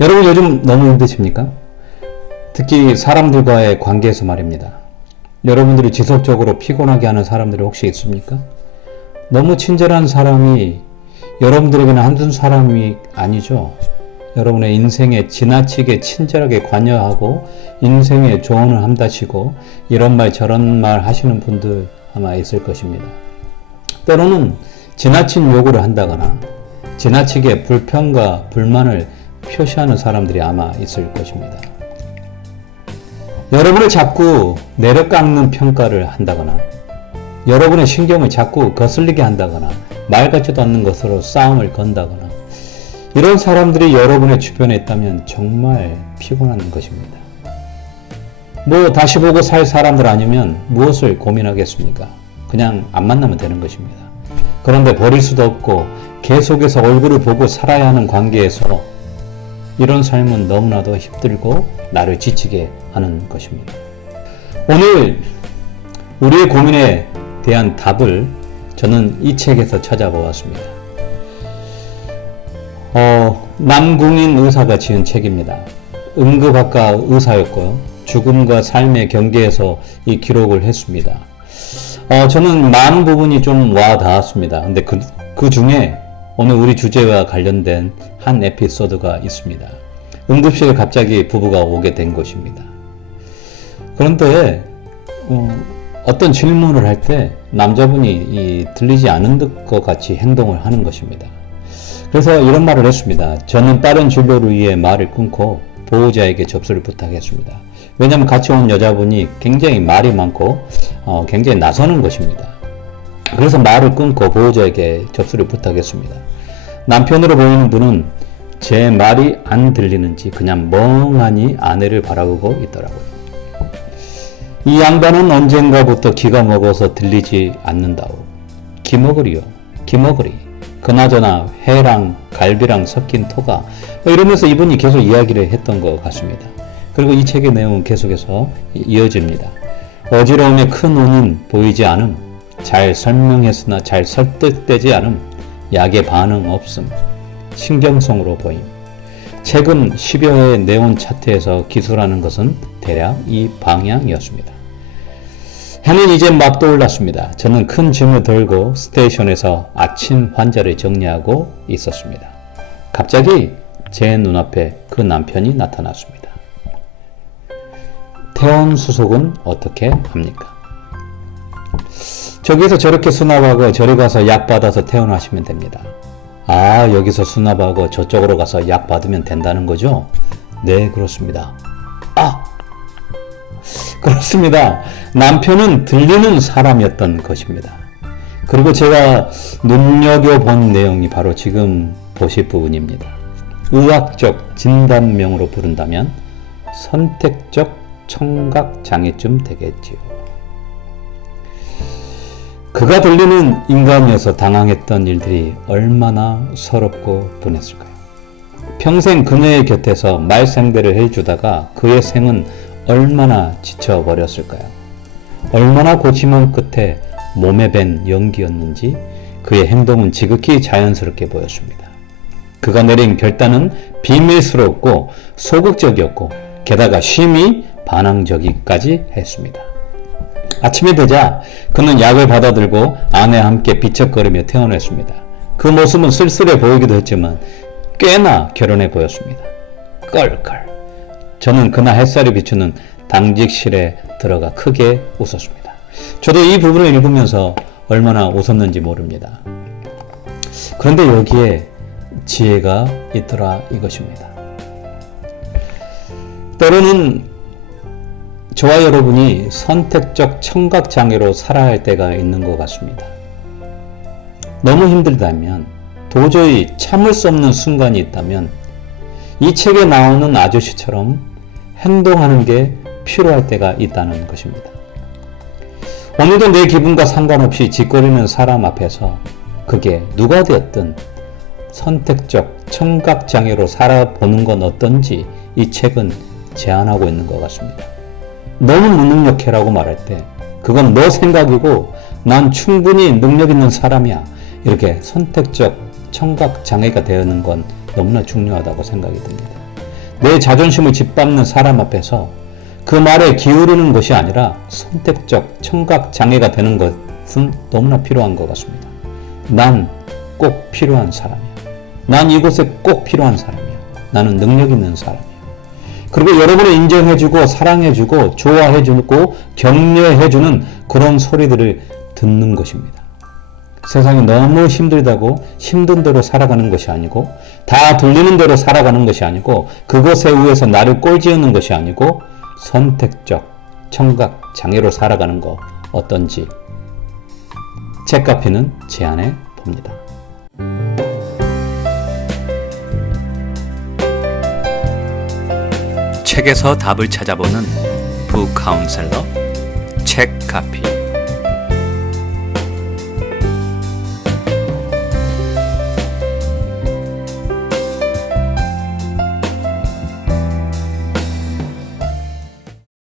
여러분 요즘 너무 힘드십니까? 특히 사람들과의 관계에서 말입니다. 여러분들이 지속적으로 피곤하게 하는 사람들이 혹시 있습니까? 너무 친절한 사람이 여러분들에게는 한두 사람이 아니죠. 여러분의 인생에 지나치게 친절하게 관여하고 인생에 조언을 한다시고 이런 말 저런 말 하시는 분들 아마 있을 것입니다. 때로는 지나친 요구를 한다거나 지나치게 불평과 불만을 표시하는 사람들이 아마 있을 것입니다. 여러분을 자꾸 내려깎는 평가를 한다거나 여러분의 신경을 자꾸 거슬리게 한다거나 말 같지도 않는 것으로 싸움을 건다거나 이런 사람들이 여러분의 주변에 있다면 정말 피곤한 것입니다. 뭐 다시 보고 살 사람들 아니면 무엇을 고민하겠습니까? 그냥 안 만나면 되는 것입니다. 그런데 버릴 수도 없고 계속해서 얼굴을 보고 살아야 하는 관계에서 이런 삶은 너무나도 힘들고 나를 지치게 하는 것입니다. 오늘 우리의 고민에 대한 답을 저는 이 책에서 찾아보았습니다. 남궁인 의사가 지은 책입니다. 응급학과 의사였고요. 죽음과 삶의 경계에서 이 기록을 했습니다. 저는 많은 부분이 좀 와 닿았습니다. 근데 그 중에 오늘 우리 주제와 관련된 한 에피소드가 있습니다. 응급실에 갑자기 부부가 오게 된 것입니다. 그런데 어떤 질문을 할 때 남자분이 들리지 않은 것 같이 행동을 하는 것입니다. 그래서 이런 말을 했습니다. 저는 다른 진료를 위해 말을 끊고 보호자에게 접수를 부탁했습니다. 왜냐하면 같이 온 여자분이 굉장히 말이 많고 굉장히 나서는 것입니다. 그래서 말을 끊고 보호자에게 접수를 부탁했습니다. 남편으로 보이는 분은 제 말이 안 들리는지 그냥 멍하니 아내를 바라보고 있더라고요. 이 양반은 언젠가부터 기가 먹어서 들리지 않는다오. 기먹으리요. 기먹으리. 그나저나 회랑 갈비랑 섞인 토가 이러면서 이분이 계속 이야기를 했던 것 같습니다. 그리고 이 책의 내용은 계속해서 이어집니다. 어지러움의 큰 원인 보이지 않음, 잘 설명했으나 잘 설득되지 않음, 약의 반응 없음, 신경성으로 보임. 최근 10여 회의 네온 차트에서 기술하는 것은 대략 이 방향이었습니다. 해는 이제 막 떠올랐습니다. 저는 큰 짐을 들고 스테이션에서 아침 환자를 정리하고 있었습니다. 갑자기 제 눈앞에 그 남편이 나타났습니다. 퇴원 수속은 어떻게 합니까? 저기서 저렇게 수납하고 저리 가서 약 받아서 퇴원하시면 됩니다. 아, 여기서 수납하고 저쪽으로 가서 약 받으면 된다는 거죠? 네, 그렇습니다. 그렇습니다. 남편은 들리는 사람이었던 것입니다. 그리고 제가 눈여겨본 내용이 바로 지금 보실 부분입니다. 의학적 진단명으로 부른다면 선택적 청각장애쯤 되겠지요. 그가 들리는 인간이어서 당황했던 일들이 얼마나 서럽고 분했을까요? 평생 그녀의 곁에서 말상대를 해주다가 그의 생은 얼마나 지쳐버렸을까요? 얼마나 고심한 끝에 몸에 밴 연기였는지 그의 행동은 지극히 자연스럽게 보였습니다. 그가 내린 결단은 비밀스럽고 소극적이었고 게다가 심히 반항적이까지 했습니다. 아침이 되자 그는 약을 받아들고 아내와 함께 비척거리며 퇴원했습니다. 그 모습은 쓸쓸해 보이기도 했지만 꽤나 결연해 보였습니다. 껄껄. 저는 그날 햇살이 비추는 당직실에 들어가 크게 웃었습니다. 저도 이 부분을 읽으면서 얼마나 웃었는지 모릅니다. 그런데 여기에 지혜가 있더라 이것입니다. 때로는 저와 여러분이 선택적 청각장애로 살아야 할 때가 있는 것 같습니다. 너무 힘들다면, 도저히 참을 수 없는 순간이 있다면 이 책에 나오는 아저씨처럼 행동하는 게 필요할 때가 있다는 것입니다. 오늘도 내 기분과 상관없이 짓거리는 사람 앞에서 그게 누가 되었든 선택적 청각장애로 살아보는 건 어떤지 이 책은 제안하고 있는 것 같습니다. 너무 무능력해라고 말할 때 그건 너 생각이고 난 충분히 능력 있는 사람이야. 이렇게 선택적 청각장애가 되는 건 너무나 중요하다고 생각이 듭니다. 내 자존심을 짓밟는 사람 앞에서 그 말에 기울이는 것이 아니라 선택적 청각장애가 되는 것은 너무나 필요한 것 같습니다. 난 꼭 필요한 사람이야. 난 이곳에 꼭 필요한 사람이야. 나는 능력 있는 사람이야. 그리고 여러분을 인정해주고 사랑해주고 좋아해주고 격려해주는 그런 소리들을 듣는 것입니다. 세상이 너무 힘들다고 힘든 대로 살아가는 것이 아니고 다 들리는 대로 살아가는 것이 아니고 그것에 의해서 나를 꼴지우는 것이 아니고 선택적 청각 장애로 살아가는 거 어떤지 책카피는 제안해 봅니다. 책에서 답을 찾아보는 북카운셀러 책카피.